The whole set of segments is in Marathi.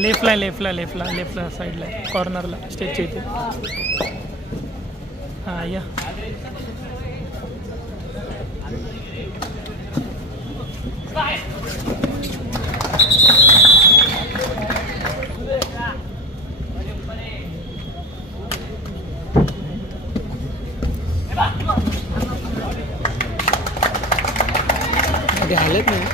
लेफ्टला साईडला कॉर्नरला स्टेजच्या इथे. हां या हालत नाही.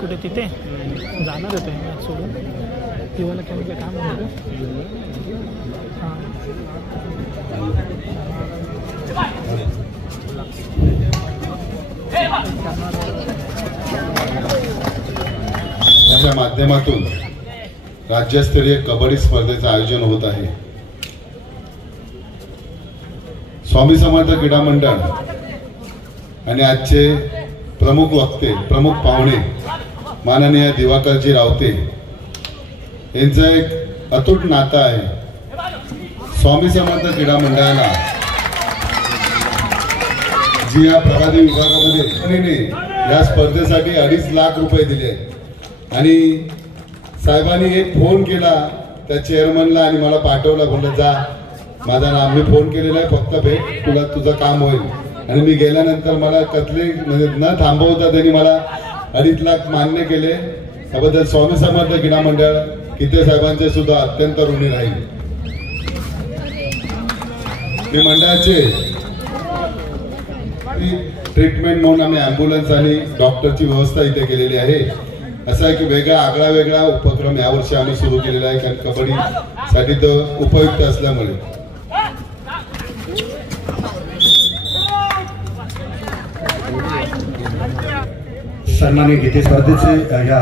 कुठे तिथे जाणार होते सोडून किंवा केमिकल काम होतं. हां याच्या माध्यमातून राज्यस्तरीय कबड्डी स्पर्धेचं आयोजन होत आहे. स्वामी समर्थ क्रीडा मंडळ आणि आजचे प्रमुख वक्ते प्रमुख पाहुणे माननीय दिवाकरजी रावते यांचं एक अतूट नातं आहे. स्वामी समर्थ क्रीडा मंडळाला जी या प्रगती विभागामध्ये या स्पर्धेसाठी 2.5 लाख रुपये दिले आणि साहेबांनी एक फोन केला त्या चेअरमनला आणि मला पाठवला. बोललं जा माझा नाव मी फोन केलेला आहे फक्त भेट तुला तुझं काम होईल. आणि मी गेल्यानंतर मला कसले म्हणजे न थांबवता त्यांनी मला 2.5 लाख मान्य केले. त्याबद्दल स्वामी समर्थ क्रीडा मंडळ किते साहेबांचे सुद्धा अत्यंत ऋणी राहील. मी मंडळाचे ट्रीटमेंट म्हणून आम्ही ॲम्ब्युलन्स आणि डॉक्टरची व्यवस्था इथे केलेली आहे. असं आहे की आगळा वेगळा उपक्रम यावर्षी आम्ही सुरू केलेला आहे कारण कबड्डीसाठी तो उपयुक्त असल्यामुळे. सन्माननीय गीते स्पर्धेचे या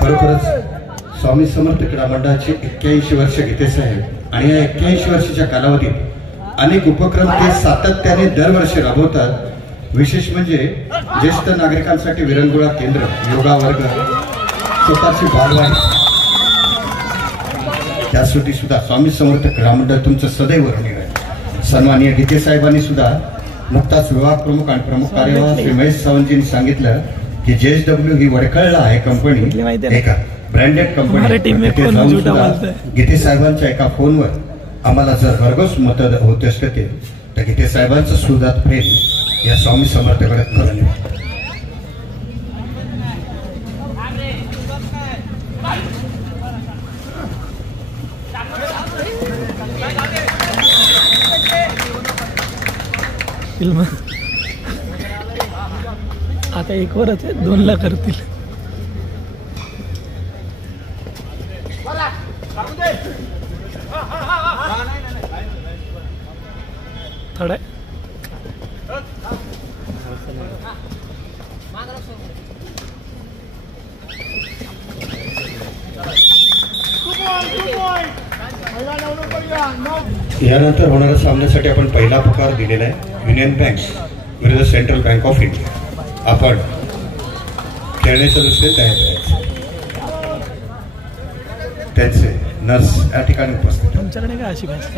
खरोखरच स्वामी समर्थ क्रीडा मंडळाचे 81 वर्ष गीते साहेब आणि या 81 वर्षाच्या कालावधीत अनेक उपक्रम ते सातत्याने दरवर्षी राबवतात. विशेष म्हणजे ज्येष्ठ नागरिकांसाठी विरंगुळा केंद्र, योगा वर्ग, स्वतःची बालवाडी त्यासाठी सुद्धा स्वामी समर्थ क्रीडा मंडळ तुमचं सदैव ऋणी आहे. सन्माननीय गीते साहेबांनी सुद्धा नुकताच विभाग प्रमुख आणि प्रमुख कार्यवाह श्री महेश सावंतजींनी सांगितलं की JSW ही वडखळला आहे कंपनी, एका ब्रँडेड कंपनी. गीते साहेबांच्या एका फोनवर आम्हाला जर भरघोस मत होत असते तर गीते साहेबांचं सुद्धा प्रेम या स्वामी समर्थकडे करून आता 1 वरच आहे 2 ला करतील. थोडं यानंतर होणाऱ्या सामन्यासाठी आपण पहिला पुकार दिलेला आहे युनियन बँक विरुद्ध सेंट्रल बँक ऑफ इंडिया. आपण खेळण्याच्या दृष्टीने तयार करायचं. त्यांचे नर्स या ठिकाणी उपस्थित. तुमच्याकडे काय अशी भाषा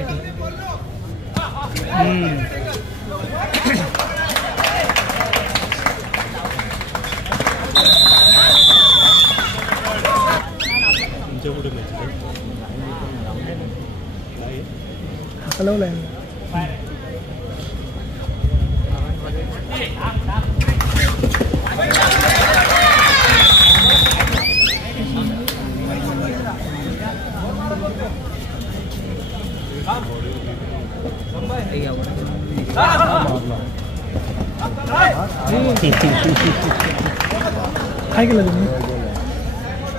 हलवलाय. काय केलं तुम्ही?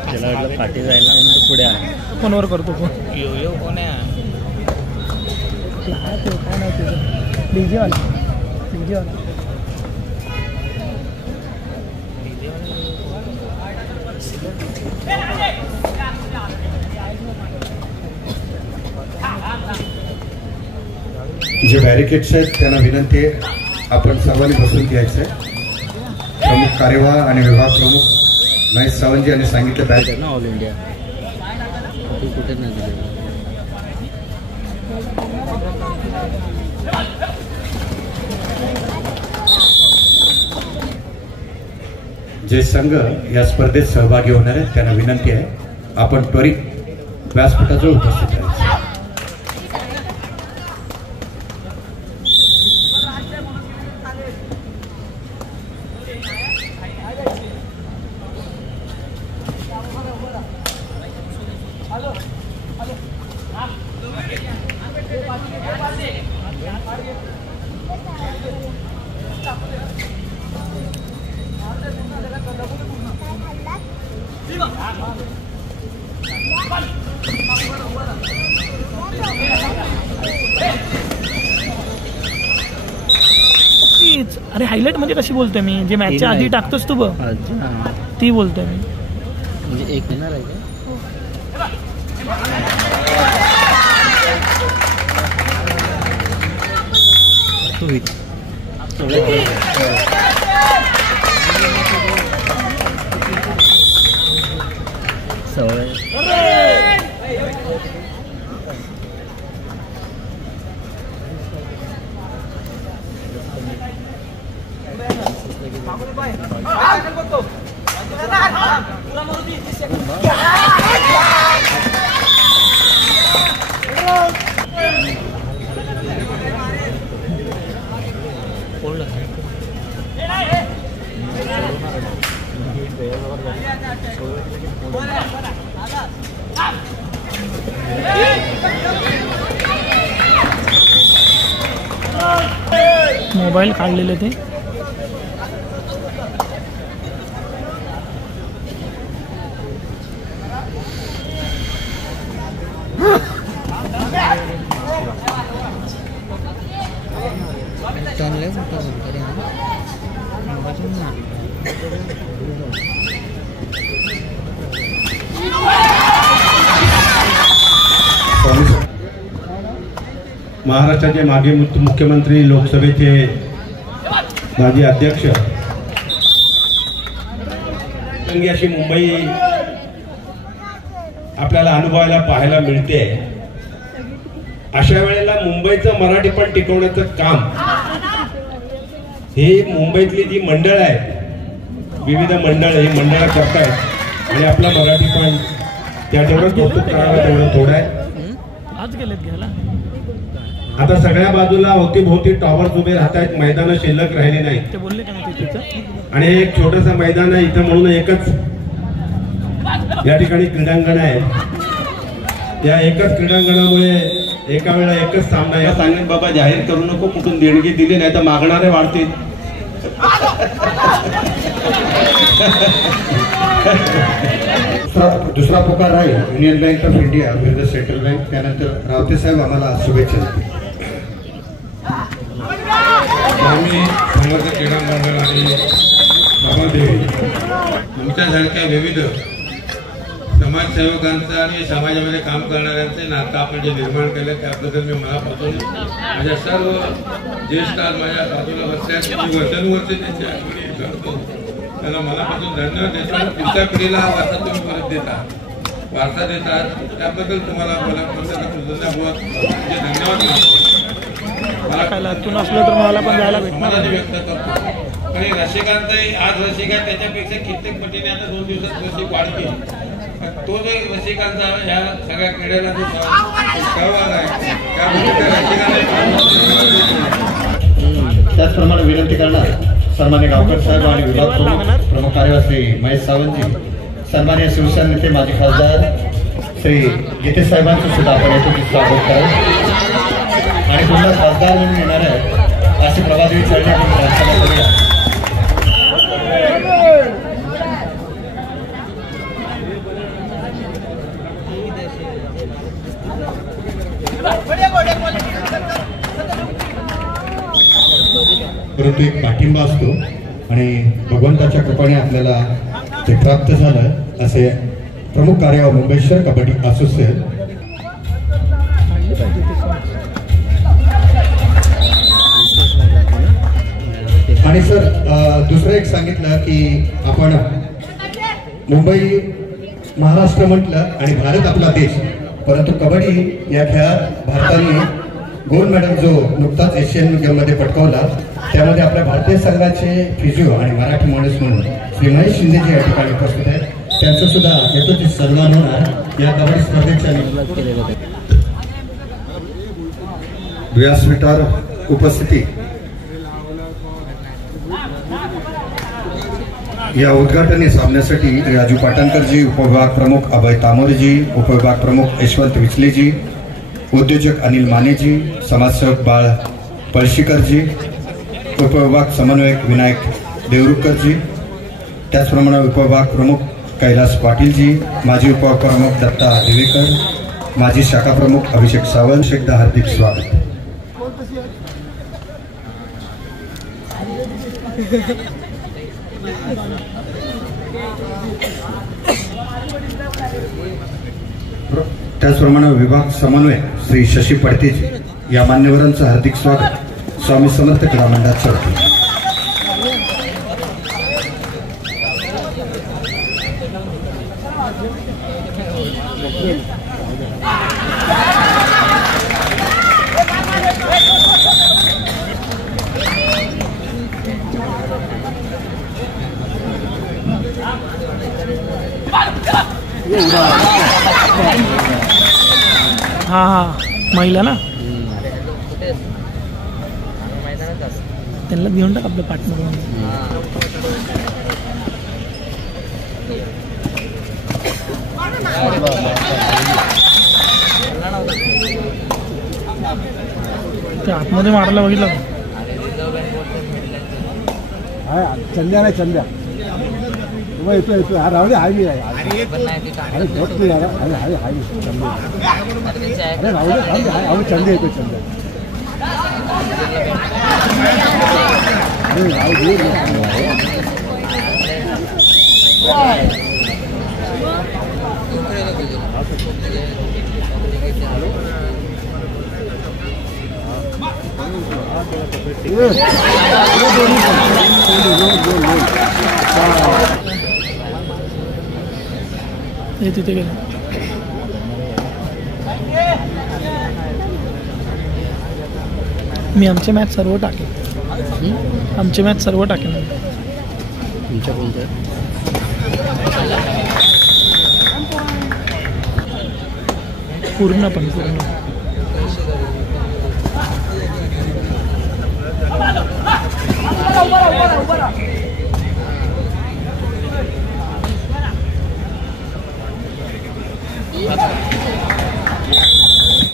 त्याला वाटलं पाठी जायला म्हणून पुढे आहे. फोनवर करतो फोन. यो कोण आहे? काय नाही तुझं डीजेवाला. जे बॅरिकेड्स आहेत त्यांना विनंती आहे आपण सर्वांनी बसून घ्यायचं आहे. प्रमुख कार्यवाह आणि विभाग प्रमुख महेश सावंत यांनी सांगितलं बॅरिकेड ना ऑल इंडिया कुठे नाही दिलेलं. जे संघ या स्पर्धेत सहभागी होणार आहेत त्यांना विनंती आहे आपण त्वरित व्यासपीठाजवळ उपस्थित राहायचं. अरे हायलाइट म्हणजे कशी बोलतोय मी जे मॅचच्या आधी टाकतोस तू बघ ती बोलतोय मी. म्हणजे एक येणार आहे मोबाईल काढलेले ते. महाराष्ट्राचे माजी मुख्यमंत्री लोकसभेचे माजी अध्यक्ष अशी मुंबई आपल्याला अनुभवायला पाहायला मिळते. अशा वेळेला मुंबईचं मराठी पण टिकवण्याचं काम हे मुंबईतली जी मंडळ आहेत विविध मंडळ ही मंडळं करतायत आणि आपला मराठी पण त्या तेवढं कौतुक करावं तेवढं थोडं आहे. आज गेलेत घ्यायला. आता सगळ्या बाजूला अवतीभोवती टॉवर्स उभे राहत आहेत. मैदान शिल्लक राहिले नाही ते बोलले का नाही तिथं. आणि एक छोटंसं मैदान आहे इथं म्हणून एकच या ठिकाणी क्रीडांगण आहे. या एकच क्रीडांगणामुळे एका वेळा एकच सामना या सांगण्यात बाबा जाहीर करू नको कुठून देणगी दिली नाही तर मागणारे वाढतील. दुसरा पुकार आहे युनियन बँक ऑफ इंडिया विरुद्ध सेंट्रल बँक. त्यानंतर रावते साहेब आम्हाला शुभेच्छा देतील. आम्ही समर्थ क्रीडा मंडळ आणि बाबादेवी तुमच्यासारख्या विविध समाजसेवकांचं आणि समाजामध्ये काम करणाऱ्यांचे नातं आपण जे निर्माण केलं त्याबद्दल मी मनापासून माझ्या सर्व ज्येष्ठ माझ्या बाजूला बसल्यास मी वर्षानुवर्षे त्यांची आठवणी करतो. त्यांना मनापासून धन्यवाद देतात. पुढच्या पिढीला हा वारसा तुम्ही परत देतात वारसा देतात त्याबद्दल तुम्हाला धन्यवाद समाधानी व्यक्त करतो. आणि रसिकांचाही आज रसिक आहे त्याच्यापेक्षा कित्येक पटीने आता 2 दिवसात रसिक वाढते. तो जो रसिकांचा ह्या सगळ्या क्रीडेला जो सहभाग आहे त्याबद्दल रसिकांना त्याचप्रमाणे विनंती करणार सन्मान्य गावकर साहेब आणि विभाग प्रमुख कार्यवाह श्री महेश सावंतजी, सन्मान्य शिवसेना नेते माजी खासदार श्री गीते साहेबांचं सुद्धा आपण येथे स्वागत कराल. आणि पुन्हा खासदार म्हणून येणार आहे अशी प्रभादेवी चळणी आपण प्रार्थना करूया. परंतु एक पाठिंबा असतो आणि भगवंताच्या कृपेने आपल्याला ते प्राप्त झालं असे प्रमुख कार्यवाह मुंबई शहर कबड्डी असोसिएशन आणि सर दुसरं एक सांगितलं की आपण मुंबई महाराष्ट्र म्हटलं आणि भारत आपला देश, परंतु कबड्डी या खेळात भारताने गोल्ड मेडल जो नुकताच एशियन गेममध्ये पटकावला, त्यामध्ये आपल्या भारतीय संघाचे फिजिओ आणि मराठी माणूस म्हणून श्री महेश शिंदे जे या ठिकाणी उपस्थित आहेत, त्यांचं सुद्धा यथोचित सन्मान होणार या कबड्डी स्पर्धेच्या व्यासपीठावर उपस्थिती या उद्घाटनी सामन्यासाठी राजू पाटणकरजी, उपविभाग प्रमुख अभय तामोरेजी, उपविभाग प्रमुख यशवंत विचलेजी, उद्योजक अनिल मानेजी, समाजसेवक बाळ पळशीकरजी, उपविभाग समन्वयक विनायक देवरुखकरजी, त्याचप्रमाणे उपविभाग प्रमुख कैलास पाटीलजी, माजी उपविभाग प्रमुख दत्ता दिवेकर, माजी शाखा प्रमुख अभिषेक सावंत, एकदा हार्दिक स्वागत. त्याचप्रमाणे विभाग समन्वय श्री शशी पडतेजी या मान्यवरांचं हार्दिक स्वागत स्वामी समर्थ क्रीडा मंडळाच्या वतीने. हां हां महिला ना, त्यांना घेऊन टाक आपल्या पार्टनर. ते आतमध्ये मारायला बघितलं चंद्या नाही, चंद्या मग येतो हा राहू दे, हाय मी आहे अरे झोप नाही यार, अरे हाय हाय चंद्या, अरे राहू दे हाय चंद्या येतो, चंद्या अरे राहू दे. तिथे गेलं. मी आमचे मॅच सर्व टाकेन, आमचे मॅच सर्व टाकेन. तुमच्या कोणत्या पूर्ण पण पूर्ण